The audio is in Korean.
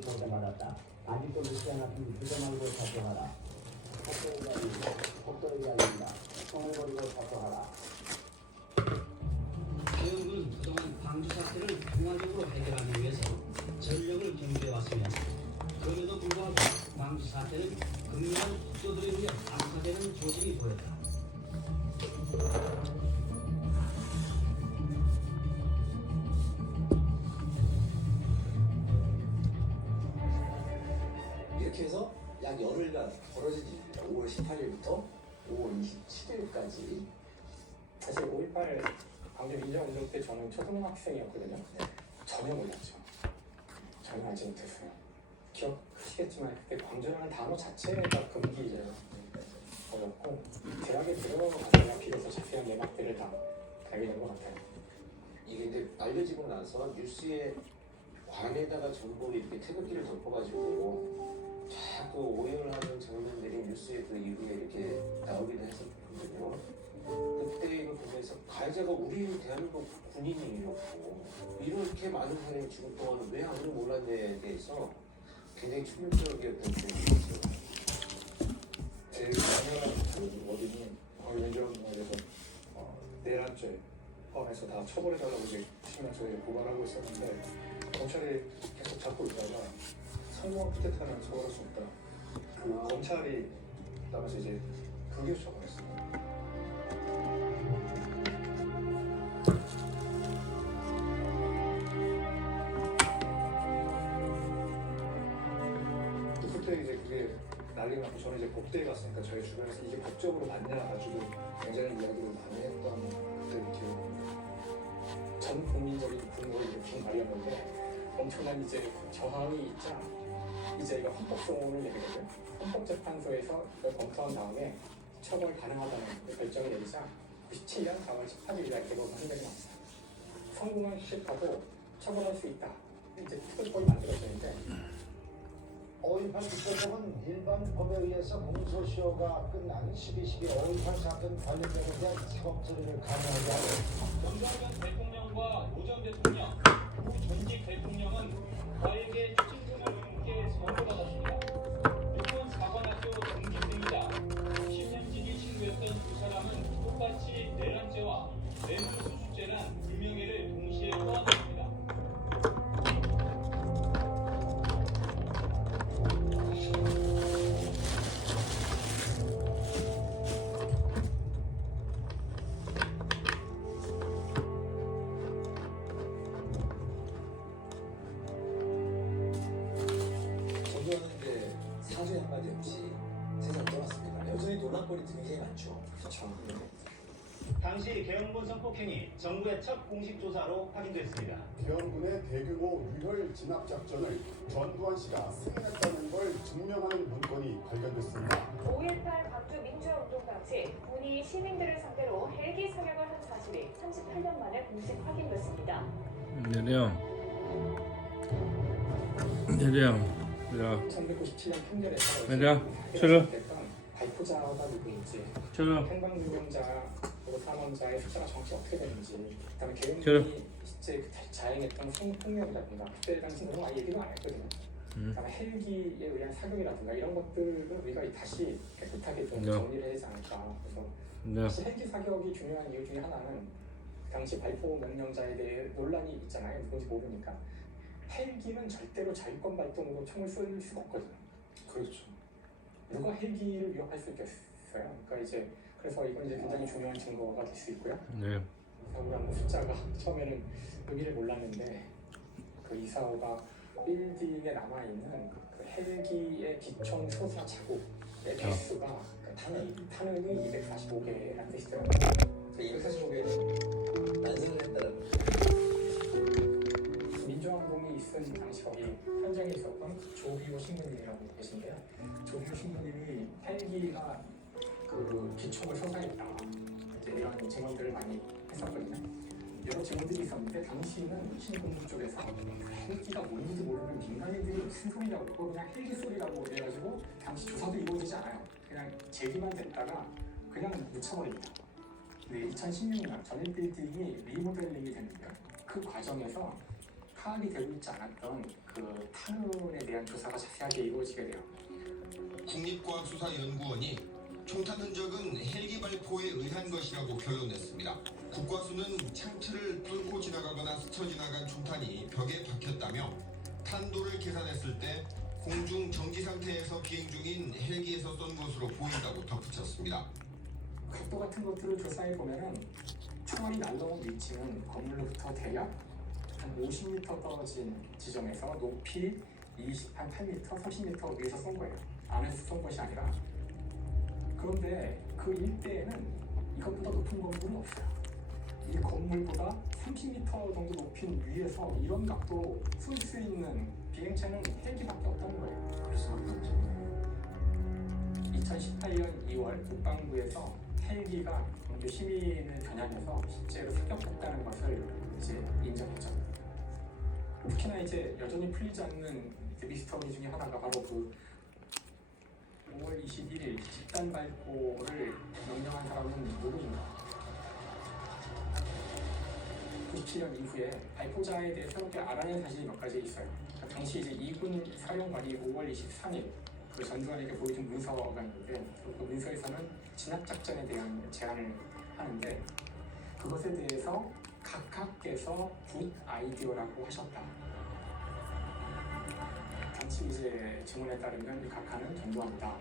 처리받았다. 아직도 늦지 않았으니 부정하고 사퇴하라. 폭도를 알린다. 총을 버리고 사퇴하라. 대형군 그동안 방주 사태를 평화적으로 해결하기 위해서 전력을 경주해왔으며 그럼에도 불구하고 방주 사태는 극렬한 국조들에 의해 악화되는 조짐이 보였다. 이렇게 해서 약 열흘간 벌어진 일입니다. 5월 18일부터 5월 27일까지. 사실 5.18 광주 민주운동 때 저는 초등학생이었거든요. 전혀 몰랐죠. 전혀 알지 못했어요. 기억하시겠지만 그때 광주라는 단어 자체가 금기어였고 대학에 들어가서야 비로소 자세한 내막들을 다 알게 된 것 같아요. 이게 이제 알려지고 나서 뉴스에 관에다가 전부 이렇게 태극기를 덮어가지고 자꾸 오해를 하는 장면들이 뉴스에 그 이후에 이렇게 나오기도 했었거든요. 그때 이거 보면서 가해자가 우리 대한민국 군인이었고 이렇게 많은 사람이 죽은 동안은 왜 아무도 몰랐냐에 대해서 굉장히 충격적이었던 기억이 있어요. 제일 강렬한 워딩이 민주운동에 대해서 내란죄 포함해서 다 처벌해달라고 이제 시민단체에 고발하고 있었는데 검찰이 계속 잡고 있다가 성공한 쿠데타는 처벌할 수 없다. 그 검찰이 나면서 이제 그게 처벌했습니다. 그때 이제 그게 난리가 났고 저는 이제 법대에 갔으니까 저희 주변에서 이게 법적으로 맞냐 가지고 굉장히 이야기를 많이 했던 그때 기억입니다. 전 국민적인 분노를 일으킨 말이었는데 엄청난 이제 저항이 있자 이제 이거 헌법소원을 내거든요. 헌법재판소에서 이걸 검토한 다음에 처벌 가능하다는 결정을 내리자 97년 4월 18일날 개범한 적이 나왔어요. 성공한 실하고 처벌할 수 있다. 이제 특별법이 만들어졌는데 5.18 국제법은 일반 법에 의해서 공소시효가 끝난 12.12 5.18 사건 관련자에 대한 사법 처리를 가능하게 하고 윤석열 대통령과 노 전 대통령, 후 전직 대통령은 과에게 추징금을 넘게 선고받았습니다. 6번 사관학교 동기생이자 10년 지기 친구였던 두 사람은 똑같이 내란죄와 뇌물수수죄란 불명예를 동시에 포함했습니다. 저도는 이제 사죄 한마디 없이 세상 떠났습니다. 여전히 논란거리도 굉장히 많죠. 그렇죠. 당시 계엄군 성폭행이 정부의 첫 공식 조사로 확인됐습니다. 계엄군의 대규모 유혈 진압 작전을 전두환 씨가 승인했다는 걸 증명하는 문건이 발견됐습니다. 5.18 광주 민주화운동 당시 군이 시민들을 상대로 헬기 사격을 한 사실이 38년 만에 공식 확인됐습니다. 내령 1997년 판결에서 내령 출루 발포자가 누구인지 행방불명자로 사망자의 숫자가 정확히 어떻게 되는지 그다음에 개인이 실제 자행했던 성폭력이라든가 그때 당시 너무 아예 얘기도 안 했거든요. 그다음에 헬기에 의한 사격이라든가 이런 것들을 우리가 다시 깨끗하게 좀 정리를 해야 되지 않을까. 그래서 사실 헬기 사격이 중요한 이유 중에 하나는 당시 발포 명령자에 대해 논란이 있잖아요. 누군지 모르니까 헬기는 절대로 자유권 발동으로 총을 쏠 수가 없거든요. 그렇죠. 누가 헬기를 위협할 수 있겠어요? 그러니까 이제 그래서 이건 이제 굉장히 중요한 증거가 될 수 있고요. 네. 이사오라는 숫자가 처음에는 의미를 몰랐는데 그 이사오가 빌딩에 남아 있는 그 헬기의 기총 소사 자국의 개수가 탄원이 245개라는 뜻이더라고요. 245개는 난생을 했다는 민주화운동이 있은 당시 거기 현장에 있었던 조비오 신부님이라고 계신데요. 조비오 신부님이 헬기가 그 기총을 소사했다. 이제 이런 증언들을 많이 했었거든요. 여러 증언들이 있었는데 당시는 신군부 쪽에서 헬기가 뭔지 모르는 민간인들이 무슨 소리냐고 그거 그냥 헬기 소리라고 해가지고 당시 조사도 이루어지지 않아요. 그냥 제기만 됐다가 그냥 묻혀버립니다. 근데 2016년 전일 빌딩이 리모델링이 됐는데요. 그 과정에서 파악이 되고 있지 않았던 그 탄원에 대한 대한 조사가 자세하게 이루어지게 돼요. 국립과학수사연구원이 총탄 흔적은 헬기 발포에 의한 것이라고 결론냈습니다. 국과수는 창틀을 뚫고 지나가거나 스쳐 지나간 총탄이 벽에 박혔다며 탄도를 계산했을 때 공중 정지 상태에서 비행 중인 헬기에서 쏜 것으로 보인다고 덧붙였습니다. 각도 같은 것들을 조사해 보면은 총알이 날라온 위치는 건물로부터 대략 한 50m 떨어진 지점에서 높이 한 8m, 30m 위에서 쏜 거예요. 안에서 쏜 것이 아니라. 그런데 그 일대에는 이것보다 높은 건물은 없어요. 이 건물보다 30m 정도 높인 위에서 이런 각도로 쏠 수 있는 비행체는 헬기밖에 없다는 거예요. 그래서 2018년 2월 국방부에서 헬기가 광주 시민을 겨냥해서 실제로 습격했다는 것을 이제 인정했죠. 특히나 이제 여전히 풀리지 않는 미스터리 중에 하나가 바로 그 5월 21일 집단 발포를 명령한 사람은 누구인가? 97년 이후에 발포자에 대해 새롭게 알아낸 사실이 몇 가지 있어요. 당시 이제 2군 사령관이 5월 23일 그 전두환에게 보여준 문서가 있는데 그 문서에서는 진압작전에 대한 제안을 하는데 그것에 대해서 각하께서 굿 아이디어라고 하셨다. 당시 이제 증언에 따르면 이 각하는 전두환이다.